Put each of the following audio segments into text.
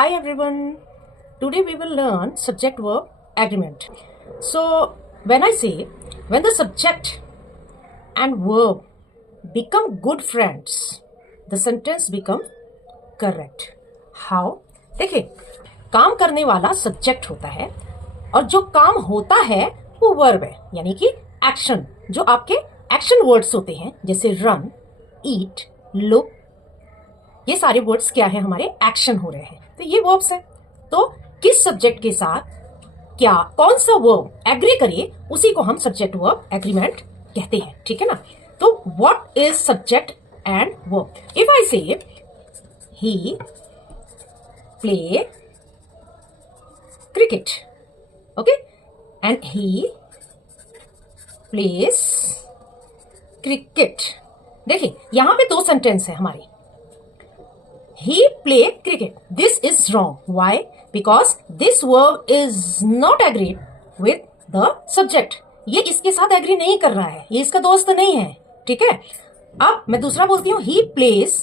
Hi everyone. Today we will learn subject verb agreement. So when I say when the subject and verb become good friends, the sentence become correct. How? देखिए, काम करने वाला subject होता है और जो काम होता है वो वर्ब है, यानी कि एक्शन, जो आपके एक्शन वर्ड्स होते हैं जैसे रन, ईट, लुक, ये सारे वर्ड्स क्या है, हमारे एक्शन हो रहे हैं, तो ये वर्ब्स हैं। तो किस सब्जेक्ट के साथ क्या कौन सा वर्ब एग्री करिए उसी को हम सब्जेक्ट वर्ब एग्रीमेंट कहते हैं, ठीक है ना। तो what is subject and verb? If I say he play cricket, okay, and he plays cricket. देखिए यहां पे दो सेंटेंस है हमारे। He play cricket. This is wrong. Why? Because this verb is not agreed with the subject. ये इसके साथ agree नहीं कर रहा है, ये इसका दोस्त नहीं है, ठीक है। अब मैं दूसरा बोलती हूँ, he plays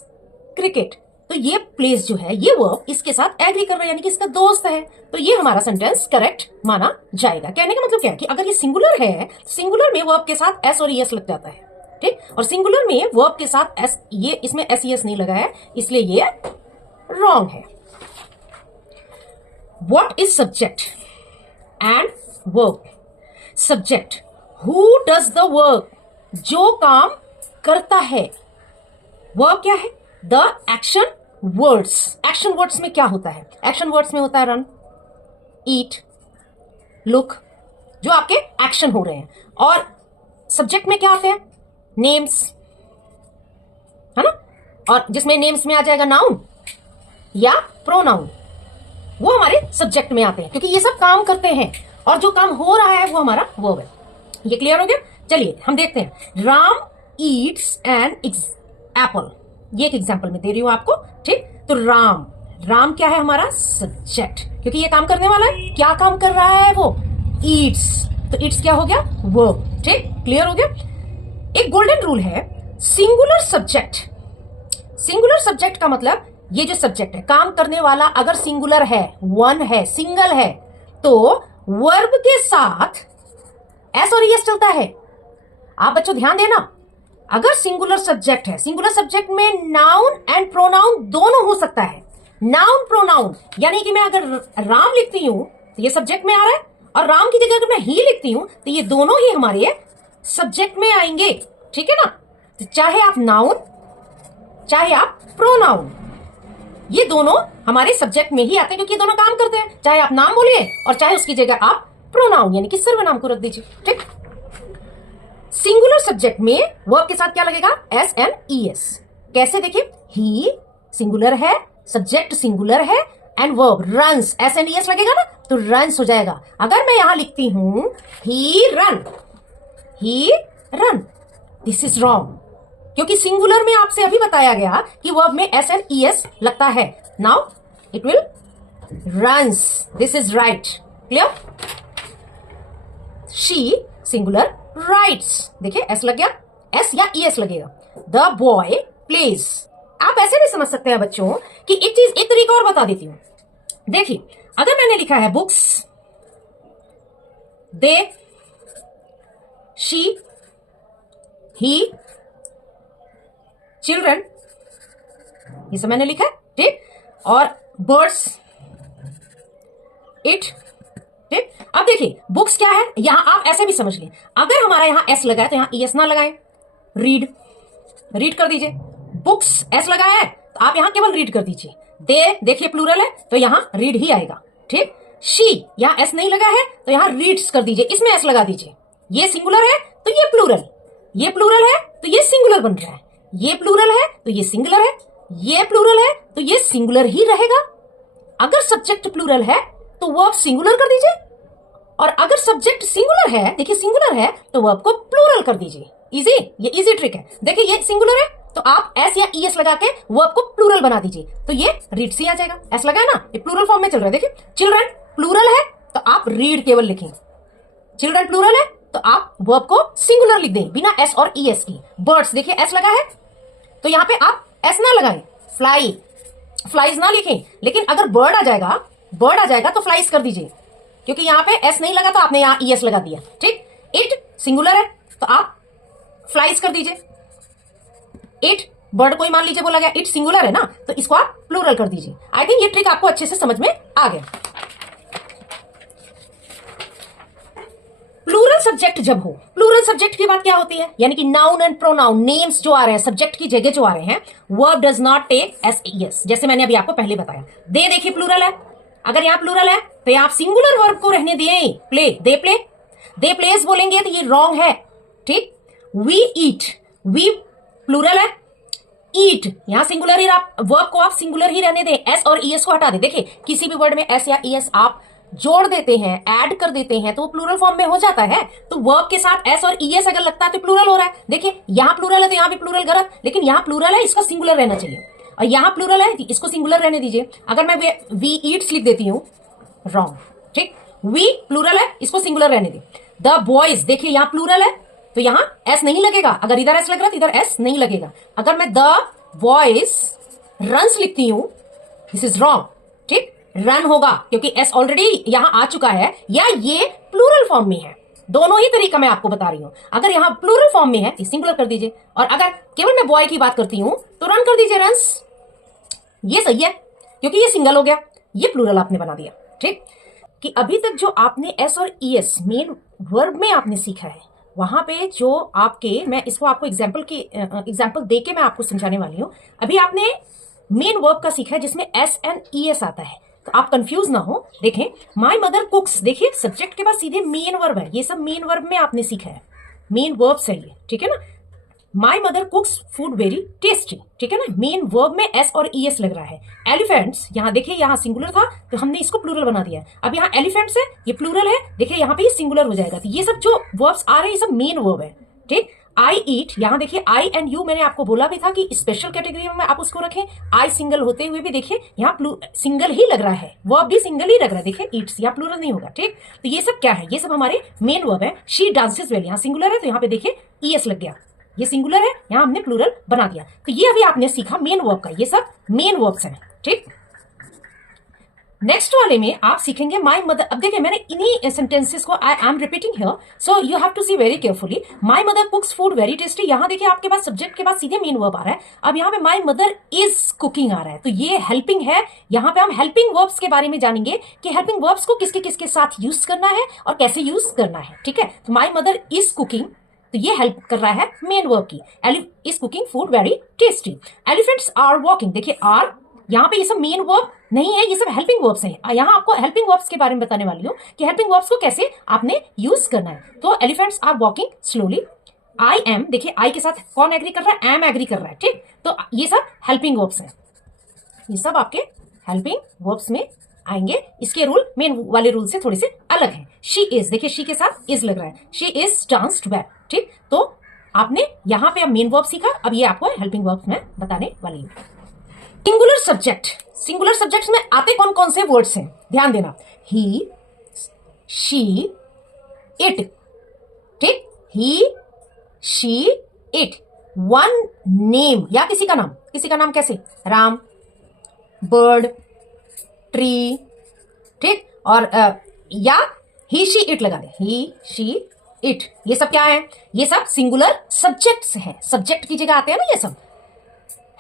cricket. तो ये प्लेस जो है ये वर्ब इसके साथ एग्री कर रहा है, यानी कि इसका दोस्त है, तो ये हमारा सेंटेंस करेक्ट माना जाएगा। कहने का मतलब क्या है कि अगर ये सिंगुलर है, सिंगुलर में वर्ब के साथ एस और एस लग जाता है, ठीक, और सिंगुलर में वर्ब के साथ एस, ये इसमें एस नहीं लगा है, इसलिए ये रॉन्ग है। What is subject and verb? Subject, who does the work, जो काम करता है। वर्ब क्या है? The action words. Action words में क्या होता है? एक्शन वर्ड्स में होता है रन, ईट, लुक, जो आपके एक्शन हो रहे हैं। और सब्जेक्ट में क्या आते हैं? नेम्स, है ना, और जिसमें नेम्स में आ जाएगा नाउन या प्रोनाउन, वो हमारे सब्जेक्ट में आते हैं, क्योंकि ये सब काम करते हैं और जो काम हो रहा है वो हमारा वर्ब है। ये क्लियर हो गया? चलिए हम देखते हैं। राम ईट्स एन एप्पल, ये एक एग्जांपल में दे रही हूं आपको, ठीक। तो राम, राम क्या है? हमारा सब्जेक्ट, क्योंकि ये काम करने वाला है। क्या काम कर रहा है वो? ईट्स, तो ईट्स क्या हो गया? वर्ब, ठीक। क्लियर हो गया? एक गोल्डन रूल है, सिंगुलर सब्जेक्ट। सिंगुलर सब्जेक्ट का मतलब ये जो सब्जेक्ट है काम करने वाला अगर सिंगुलर है, वन है, सिंगल है, तो वर्ब के साथ एस और एस चलता है। आप बच्चों ध्यान देना, अगर सिंगुलर सब्जेक्ट है, सिंगुलर सब्जेक्ट में नाउन एंड प्रोनाउन दोनों हो सकता है। नाउन प्रोनाउन, यानी कि मैं अगर राम लिखती हूं तो ये सब्जेक्ट में आ रहा है, और राम की जगह अगर मैं ही लिखती हूं तो ये दोनों ही हमारे सब्जेक्ट में आएंगे, ठीक है ना। तो चाहे आप नाउन चाहे आप प्रोनाउन, ये दोनों हमारे सब्जेक्ट में ही आते हैं, क्योंकि ये दोनों काम करते हैं। चाहे आप नाम बोलिए और चाहे उसकी जगह आप प्रोनाउन यानी कि सर्वनाम को रख दीजिए, ठीक। सिंगुलर सब्जेक्ट में वर्ब के साथ क्या लगेगा? S and E S. कैसे? देखिए, ही सिंगुलर है, सब्जेक्ट सिंगुलर है, and verb runs, S and E S लगेगा ना, तो रन्स हो जाएगा। अगर मैं यहां लिखती हूं he run, he run, this is wrong, क्योंकि सिंगुलर में आपसे अभी बताया गया कि वर्ब में एस एन ई एस लगता है। Now it will runs, this is right. Clear? She singular writes, देखिए एस लग गया, एस या ई एस लगेगा। The boy plays. आप ऐसे भी समझ सकते हैं बच्चों कि एक चीज, एक तरीका और बता देती हूं। देखिए, अगर मैंने लिखा है books, they, she, he, children, ये सब मैंने लिखा है, ठीक, और बर्ड्स, इट, ठीक। अब देखिए बुक्स क्या है, यहां आप ऐसे भी समझ लें, अगर हमारा यहां एस लगा है तो यहां एस ना लगाएं, रीड, रीड कर दीजिए। बुक्स एस लगा है तो आप यहां केवल रीड कर दीजिए। दे, देखिए प्लूरल है तो यहां रीड ही आएगा, ठीक। शी, यहां एस नहीं लगा है तो यहां रीड्स कर दीजिए, इसमें एस लगा दीजिए। ये सिंगुलर है तो ये प्लूरल, ये प्लूरल है तो ये सिंगुलर बन रहा है, ये प्लूरल है तो ये सिंगुलर है, ये प्लूरल है तो ये सिंगुलर ही रहेगा। अगर सब्जेक्ट प्लूरल है तो वर्ब सिंगुलर कर दीजिए, और अगर सब्जेक्ट सिंगुलर है, देखिए सिंगुलर है, तो वर्ब को प्लूरल कर दीजिए। इजी, ये इजी ट्रिक है। देखिए ये सिंगुलर है तो आप एस या ई एस लगा के वर्ब को प्लूरल बना दीजिए, तो ये रीड से आ जाएगा। एस लगा है ना, ये प्लूरल फॉर्म में चल रहा है। देखिए चिल्ड्रन प्लूरल है तो आप रीड केवल लिखें, चिल्ड्रन प्लूरल है तो आप वर्ब को सिंगुलर लिख दें बिना एस और ई एस की। बर्ड्स, देखिए एस लगा है तो यहां पे आप एस ना लगाएं, फ्लाई, फ्लाइज ना लिखें, लेकिन अगर बर्ड आ जाएगा तो फ्लाइज कर दीजिए, क्योंकि यहां पे एस नहीं लगा तो आपने यहां ईएस लगा दिया। ठीक, इट सिंगुलर है तो आप फ्लाइज कर दीजिए। इट बर्ड को ही मान लीजिए बोला गया, इट सिंगुलर है ना, तो इसको आप प्लूरल कर दीजिए। आई थिंक ये ट्रिक आपको अच्छे से समझ में आ गया। प्लूरल सब्जेक्ट जब हो, प्लूरल सब्जेक्ट की बात क्या होती है, यानी कि नाउन एंड प्रोनाउन, नेम्स जो आ रहे हैं, सब्जेक्ट की जगह जो आ रहे हैं, verb does not take S S, जैसे मैंने अभी आपको पहले बताया। दे देखिए प्लूरल है, अगर यहां प्लूरल है तो आप सिंगुलर वर्ब को रहने दिए, प्ले, दे प्लेस बोलेंगे तो ये रॉन्ग है। ठीक, वी ईट, वी प्लूरल है, ईट यहां सिंगुलर ही, वर्ब को आप सिंगुलर ही रहने दें, एस और ईएस को हटा दें। देखिए किसी भी वर्ड में एस या ईएस आप जोड़ देते हैं, ऐड कर देते हैं, तो वो प्लूरल फॉर्म में हो जाता है। तो वर्ब के साथ एस और ईएस अगर लगता है तो प्लूरल हो रहा है। देखिए यहां प्लूरल है तो यहां भी प्लूरल गलत, लेकिन यहां प्लूरल है, इसको सिंगुलर रहना चाहिए, और यहां प्लूरल है इसको सिंगुलर रहने दीजिए। अगर मैं वी ईट्स लिख देती हूं, रॉन्ग। ठीक, वी प्लूरल है, इसको सिंगुलर रहने दी। द बॉयज, देखिए यहां प्लूरल है तो यहां एस नहीं लगेगा, अगर इधर एस लग रहा है तो इधर एस नहीं लगेगा। अगर मैं द बॉयज रन्स लिखती हूं, दिस इज रॉन्ग। ठीक, रन होगा क्योंकि एस ऑलरेडी यहां आ चुका है, या ये प्लूरल फॉर्म में है। दोनों ही तरीका मैं आपको बता रही हूं। अगर यहां प्लूरल फॉर्म में है तो सिंगुलर कर दीजिए, और अगर केवल मैं बॉय की बात करती हूं तो रन कर दीजिए, रन्स। ये सही है क्योंकि ये सिंगल हो गया, ये प्लूरल आपने बना दिया। ठीक, कि अभी तक जो आपने एस और ईएस मेन वर्ब में आपने सीखा है, वहां पे जो आपके, मैं इसको आपको एग्जाम्पल देके मैं आपको समझाने वाली हूं। अभी आपने मेन वर्ब का सीखा है जिसमें एस एंड ईएस आता है, तो आप कंफ्यूज ना हो। देखें, माई मदर कुक्स, देखिए सब्जेक्ट के बाद सीधे मेन वर्ब है, ये सब मेन वर्ब में आपने सीखा है, मेन वर्ब से ये, ठीक है ना। माई mother cooks food very tasty, ठीक है ना, मेन वर्ब में एस और ईएस लग रहा है। एलिफेंट्स, यहाँ देखिए यहाँ सिंगुलर था तो हमने इसको प्लूरल बना दिया है। अब यहाँ एलिफेंट्स है, ये प्लूरल है, देखिए यहाँ पे ये सिंगुलर हो जाएगा। तो ये सब जो वर्ब्स आ रहे हैं ये सब मेन वर्ब है। ठीक, आई ईट, यहाँ देखिए आई एंड यू मैंने आपको बोला भी था कि स्पेशल कैटेगरी में आप उसको रखें। आई सिंगल होते हुए भी देखिए यहाँ सिंगल ही लग रहा है, वर्ब भी सिंगल ही लग रहा है, देखिए ईट्स, यहाँ प्लूरल नहीं होगा। ठीक, तो ये सब क्या है, ये सब हमारे मेन वर्ब है। शी डांसेस वेल, यहाँ सिंगुलर है तो यहाँ पे देखिए ईएस लग गया, ये सिंगुलर है, यहां हमने प्लूरल बना दिया। तो ये अभी आपने सीखा मेन वर्ब का, ये सब मेन वर्ब्स हैं। ठीक, नेक्स्ट वाले में आप सीखेंगे माई मदर। अब देखिए मैंने इन्हीं सेंटेंसेस को I am repeating here, so you have to see very carefully. My mother cooks food very tasty, यहां देखिए आपके पास सब्जेक्ट के बाद सीधे मेन वर्ब आ रहा है। अब यहाँ पे माई मदर इज कुकिंग आ रहा है, तो ये हेल्पिंग है। यहाँ पे हम हेल्पिंग वर्ब्स के बारे में जानेंगे कि हेल्पिंग वर्ब्स को किसके किसके साथ यूज करना है और कैसे यूज करना है। ठीक है, तो माई मदर इज कुकिंग, तो ये हेल्प कर रहा है मेन वर्ब की, is cooking food very tasty. Elephants are walking, देखिए आर, यहाँ पे ये सब मेन वर्ब नहीं है, ये सब हेल्पिंग वर्ब्स हैं। यहाँ आपको हेल्पिंग वर्ब्स के बारे में बताने वाली हूँ कि हेल्पिंग वर्ब्स को कैसे आपने यूज करना है। तो elephants are walking slowly. I am, देखिए आई के साथ कौन एग्री कर रहा है, एम एग्री कर रहा है। ठीक, तो ये सब हेल्पिंग वर्ब्स हैं, ये सब आपके हेल्पिंग वर्ब्स में आएंगे। इसके रूल मेन वाले रूल से थोड़े से अलग हैं। शी इज, देखिए शी के साथ इज लग रहा है, शी इज डांस्ड वेल। ठीक, तो आपने यहां पे अब मेन वर्ब सीखा, अब ये आपको हेल्पिंग वर्ब्स में बताने वाली हूं। सिंगुलर सब्जेक्ट, सिंगुलर सब्जेक्ट्स में आते कौन कौन से वर्ड्स हैं, ध्यान देना। ही, शी, इट। ठीक, ही, शी, इट। वन नेम या किसी का नाम कैसे, राम, बर्ड, ट्री। ठीक, और या ही शी इट लगा दे, ही शी इट। ये सब क्या है, ये सब सिंगुलर सब्जेक्ट्स हैं, सब्जेक्ट की जगह आते हैं ना ये सब।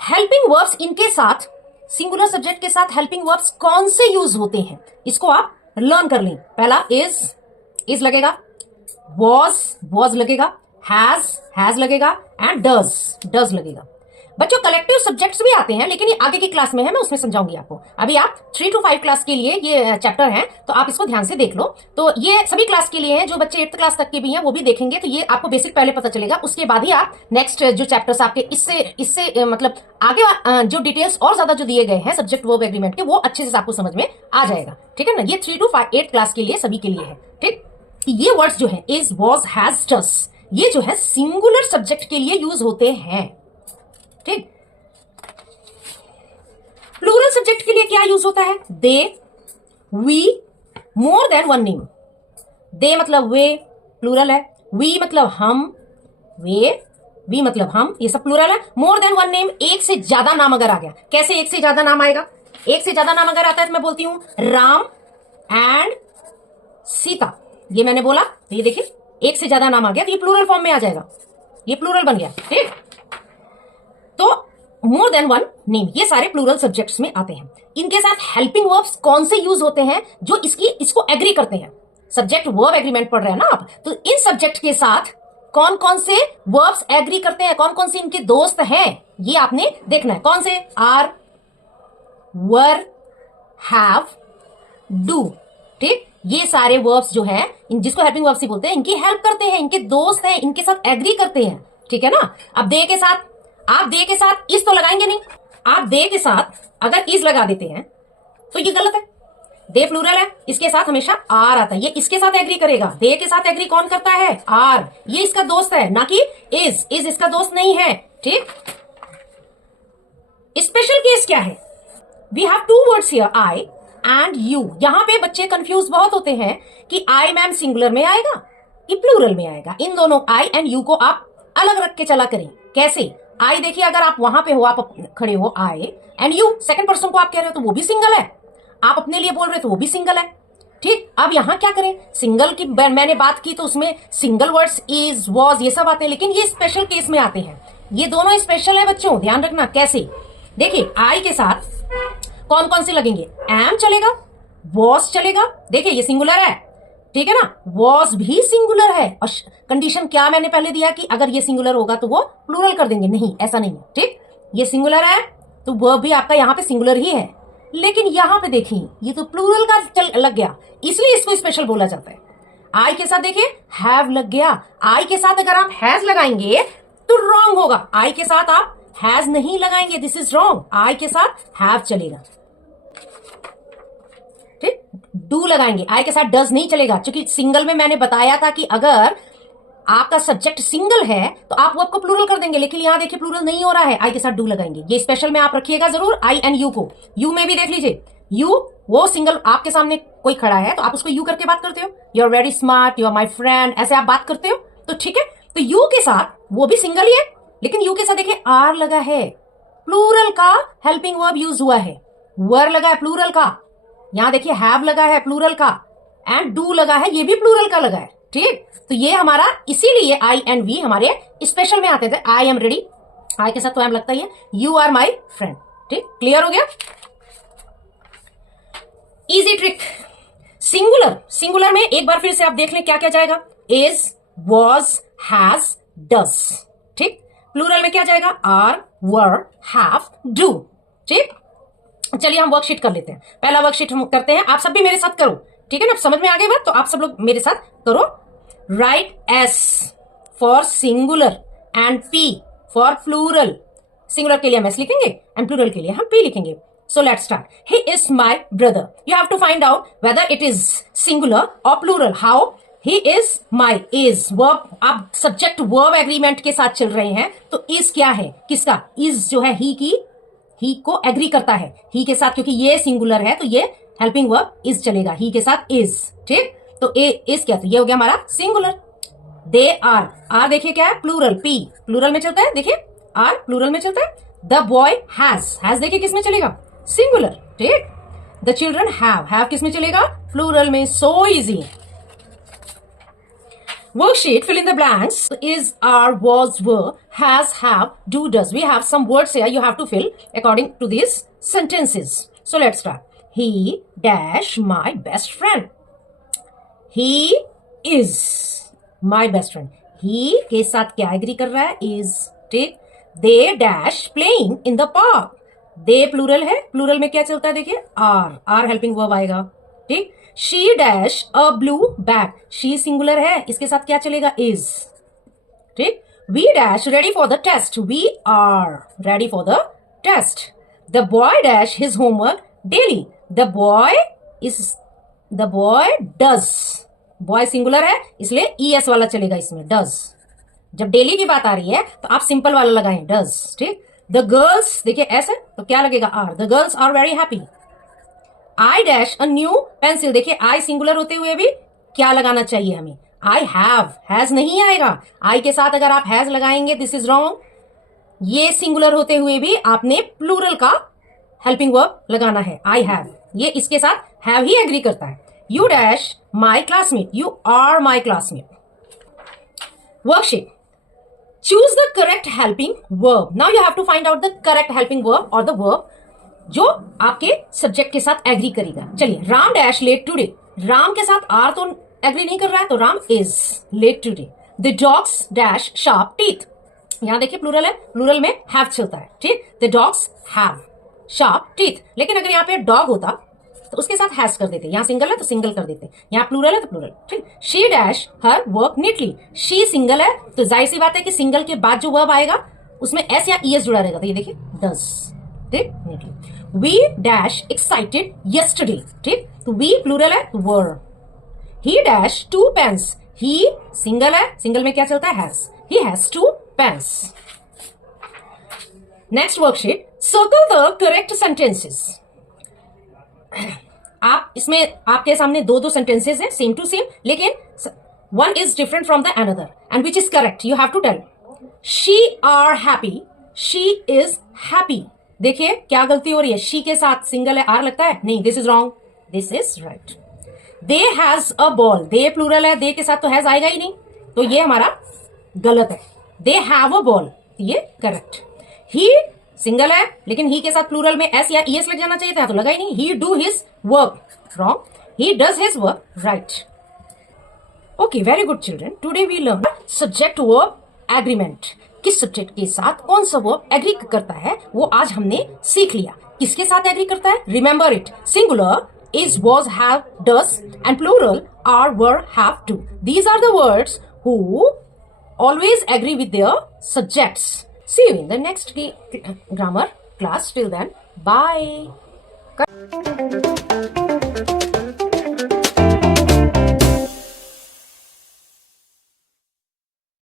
हेल्पिंग वर्ब्स, इनके साथ सिंगुलर सब्जेक्ट के साथ हेल्पिंग वर्ब्स कौन से यूज होते हैं, इसको आप लर्न कर लें। पहला इज लगेगा, वॉज लगेगा, हैज लगेगा, एंड डज लगेगा। बच्चों कलेक्टिव सब्जेक्ट्स भी आते हैं, लेकिन ये आगे की क्लास में है, मैं उसमें समझाऊंगी आपको। अभी आप 3 to 5 क्लास के लिए ये चैप्टर है, तो आप इसको ध्यान से देख लो। तो ये सभी क्लास के लिए है, जो बच्चे 8th क्लास तक के भी हैं वो भी देखेंगे, तो ये आपको बेसिक पहले पता चलेगा। उसके बाद ही आप नेक्स्ट जो चैप्टर्स आपके इससे मतलब आगे जो डिटेल्स और ज्यादा जो दिए गए हैं सब्जेक्ट वर्ब एग्रीमेंट के, वो अच्छे से आपको समझ में आ जाएगा। ठीक है ना, ये 3 to 8 क्लास के लिए सभी के लिए है। ठीक, ये वर्ड्स जो है इज, वॉज, हैज, डज, ये जो है सिंगुलर सब्जेक्ट के लिए यूज होते हैं। ठीक, प्लूरल सब्जेक्ट के लिए क्या यूज होता है, they, we, more than one name. They मतलब वे, प्लूरल है। वी मतलब हम, वी मतलब हम, ये सब प्लूरल है। मोर देन वन नेम, एक से ज्यादा नाम अगर आ गया, कैसे एक से ज्यादा नाम आएगा, एक से ज्यादा नाम अगर आता है तो मैं बोलती हूं राम एंड सीता। ये मैंने बोला तो ये देखिए एक से ज्यादा नाम आ गया तो ये प्लूरल फॉर्म में आ जाएगा, ये प्लूरल बन गया। ठीक, तो मोर देन वन नेम, ये सारे प्लूरल सब्जेक्ट्स में आते हैं। इनके साथ हेल्पिंग वर्ब्स कौन से यूज होते हैं? जो इसको एग्री करते हैं। सब्जेक्ट वर्ब एग्रीमेंट पढ़ रहे हैं ना आप, तो इन सब्जेक्ट के साथ कौन कौन से वर्ब्स एग्री करते हैं, कौन कौन से इनके दोस्त हैं, ये आपने देखना है। कौन से? Are, were, have, do. ठीक, ये सारे वर्ब्स जो है जिसको हेल्पिंग वर्ब्स ही बोलते हैं, इनकी हेल्प करते हैं, इनके दोस्त हैं, इनके साथ एग्री करते हैं। ठीक है ना। अब दे के साथ, आप दे के साथ इस तो लगाएंगे नहीं। आप दे के साथ अगर इस लगा देते हैं तो ये गलत है। दे प्लूरल है, इसके साथ हमेशा आर आता है, ये इसके साथ एग्री करेगा। दे के साथ एग्री कौन करता है? आर, ये इसका दोस्त है, ना कि इज इसका दोस्त नहीं है। ठीक, स्पेशल केस क्या है? We have two words here, I and you. यहां पे बच्चे कंफ्यूज बहुत होते हैं कि आई मैम सिंगुलर में आएगा कि प्लूरल में आएगा। इन दोनों आई एंड यू को आप अलग रख के चला करें। कैसे? आई देखिए, अगर आप वहां पे हो, आप खड़े हो, आई एंड यू, सेकंड पर्सन को आप कह रहे हो तो वो भी सिंगल है, आप अपने लिए बोल रहे हो तो वो भी सिंगल है। ठीक, अब यहां क्या करें? सिंगल की मैंने बात की तो उसमें सिंगल वर्ड्स इज, वॉज, ये सब आते हैं, लेकिन ये स्पेशल केस में आते हैं। ये दोनों स्पेशल है बच्चों, ध्यान रखना। कैसे? देखिए, आई के साथ कौन कौन से लगेंगे? एम चलेगा, वॉज चलेगा। देखिए ये सिंगुलर है, ठीक है ना, वॉज भी सिंगुलर है। और कंडीशन क्या मैंने पहले दिया कि अगर ये सिंगुलर होगा तो वो प्लूरल कर देंगे। नहीं, ऐसा नहीं है। ठीक, ये सिंगुलर है तो वर्ब भी आपका यहाँ पे सिंगुलर ही है, लेकिन यहाँ पे देखिए ये तो प्लूरल का लग गया, इसलिए इसको स्पेशल बोला जाता है। आई के साथ देखिए हैव लग गया। आई के साथ अगर आप हैज लगाएंगे तो रॉन्ग होगा। आई के साथ आप हैज नहीं लगाएंगे, दिस इज रॉन्ग। आई के साथ हैव चलेगा। ठीक, डू लगाएंगे, आई के साथ डज नहीं चलेगा, क्योंकि सिंगल में मैंने बताया था कि अगर आपका सब्जेक्ट सिंगल है तो आप वर्ब को प्लूरल कर देंगे, लेकिन यहां देखिए प्लूरल नहीं हो रहा है, आई के साथ डू लगाएंगे। ये स्पेशल में आप रखिएगा जरूर, आई एंड यू को। यू में भी देख लीजिए, यू वो सिंगल, आपके सामने कोई खड़ा है तो आप उसको यू करके बात करते हो, you are very smart, you are my friend, ऐसे आप बात करते हो, तो ठीक है। तो यू के साथ वो भी सिंगल ही है, लेकिन यू के साथ देखिए आर लगा है, प्लूरल का हेल्पिंग वर्ब यूज हुआ है। वर लगा है प्लूरल का, यहां देखिए हैव लगा है प्लूरल का, एंड डू लगा है, ये भी प्लूरल का लगा है। ठीक, तो ये हमारा इसीलिए आई एंड वी हमारे स्पेशल में आते थे। आई एम रेडी, आई के साथ तो एम लगता ही है। You are my friend. ठीक, क्लियर हो गया। इजी ट्रिक, सिंगुलर, सिंगुलर में एक बार फिर से आप देख लें क्या क्या जाएगा, इज, वॉज, हैज, डज। ठीक, प्लूरल में क्या जाएगा, आर, वर, हैव, डू। ठीक, चलिए हम वर्कशीट कर लेते हैं। पहला वर्कशीट हम करते हैं, आप सब भी मेरे साथ करो, ठीक है ना, समझ में आ गई बात, तो आप सब लोग मेरे साथ करो। Right S for singular and P for plural. Singular के लिए हम एस लिखेंगे एंड प्लूरल के लिए हम पी लिखेंगे। So let's start. He is my brother. You have to find out whether it is singular or plural. How? He is my is verb. आप subject verb agreement के साथ चल रहे हैं, तो is क्या है, किसका? is जो है he की, he को agree करता है he के साथ, क्योंकि ये singular है तो ये helping verb is चलेगा, he के साथ is। ठीक, तो a is क्या, तो ये हो गया हमारा singular। They are देखिए क्या है, plural, p plural में चलता है, देखिए are plural में चलता है। The boy has देखिए किस में चलेगा, सिंगुलर। ठीक, द चिल्ड्रन हैव किस में चलेगा, प्लूरल में। So easy. Worksheet, fill in the blanks. Is, are, was, were, has, have, do, does. We have some words here you have to fill according to these sentences. So let's start. He dash my best friend. He is my best friend. He के साथ क्या agree कर रहा है, is। ठीक, they dash playing in the park. They plural है, plural में क्या चलता है देखिए, आर हेल्पिंग वर्ब आएगा। ठीक, she dash a blue bag, she singular है, इसके साथ क्या चलेगा, इज। ठीक, we dash ready for the test, we are ready for the test. The boy dash his homework daily, the boy does, boy singular है इसलिए ES वाला चलेगा इसमें, डज। जब डेली की बात आ रही है तो आप सिंपल वाला लगाएं, डज। ठीक, द गर्ल्स देखिए ऐसे तो क्या लगेगा, are, the girls are very happy. I dash a new pencil, देखिए आई सिंगुलर होते हुए भी क्या लगाना चाहिए हमें, आई हैव, हैज नहीं आएगा। आई के साथ अगर आप हैज लगाएंगे दिस इज रॉन्ग, ये सिंगुलर होते हुए भी आपने प्लूरल का हेल्पिंग वर्ब लगाना है, आई हैव, ये इसके साथ हैव ही एग्री करता है। You dash my classmate, you are my classmate. Worksheet, choose the correct helping verb. Now you have to find out the correct helping verb or the verb जो आपके subject के साथ agree करेगा। चलिए, Ram dash late today, Ram के साथ are तो agree नहीं कर रहा है, तो Ram is late today. The dogs dash sharp teeth, यहां देखिए प्लूरल है, प्लूरल में हैव चलता है, ठीक। The dogs have sharp teeth, लेकिन अगर यहाँ पे डॉग होता तो उसके साथ हैज कर देते, यहाँ सिंगल है तो सिंगल कर देते, यहाँ प्लूरल है तो प्लूरल, ठीक। She dash her work neatly, she single है तो जाहिर सी बात है कि सिंगल के बाद जो वर्ब आएगा उसमें एस या ईएस जुड़ा रहेगा, तो ये देखिए डज, ठीक, neatly. We dash excited yesterday, ठीक, तो वी प्लूरल है तो were. He dash two pens, he single है, सिंगल में क्या चलता है, has, he has two pens. Next worksheet, circle the correct sentences. आप इसमें आपके सामने दो सेंटेंसेस है सेम टू सेम, लेकिन one is different from the another and which is correct, you have to tell. She are happy, she is happy, देखिए क्या गलती हो रही है, शी के साथ सिंगल है, आर लगता है, नहीं, this is wrong, this is right. They has a ball, they plural है, दे के साथ तो हैज आएगा ही नहीं, तो ये हमारा गलत है। दे हैव अ बॉल, ये करेक्ट। ही सिंगल है, लेकिन ही के साथ प्लूरल में एस या ईएस लग जाना चाहिए था, तो लगा ही नहीं। He do his work, wrong. He does his work, right. Okay, very good children, today we learn subject verb agreement. किस सब्जेक्ट के साथ कौन सा वर्ब एग्री करता है वो आज हमने सीख लिया। किसके साथ एग्री करता है, remember it, singular is, was, have, does, and plural are, were, have, to. These are the words who always agree with their subjects. See you in the next grammar class. Till then, bye.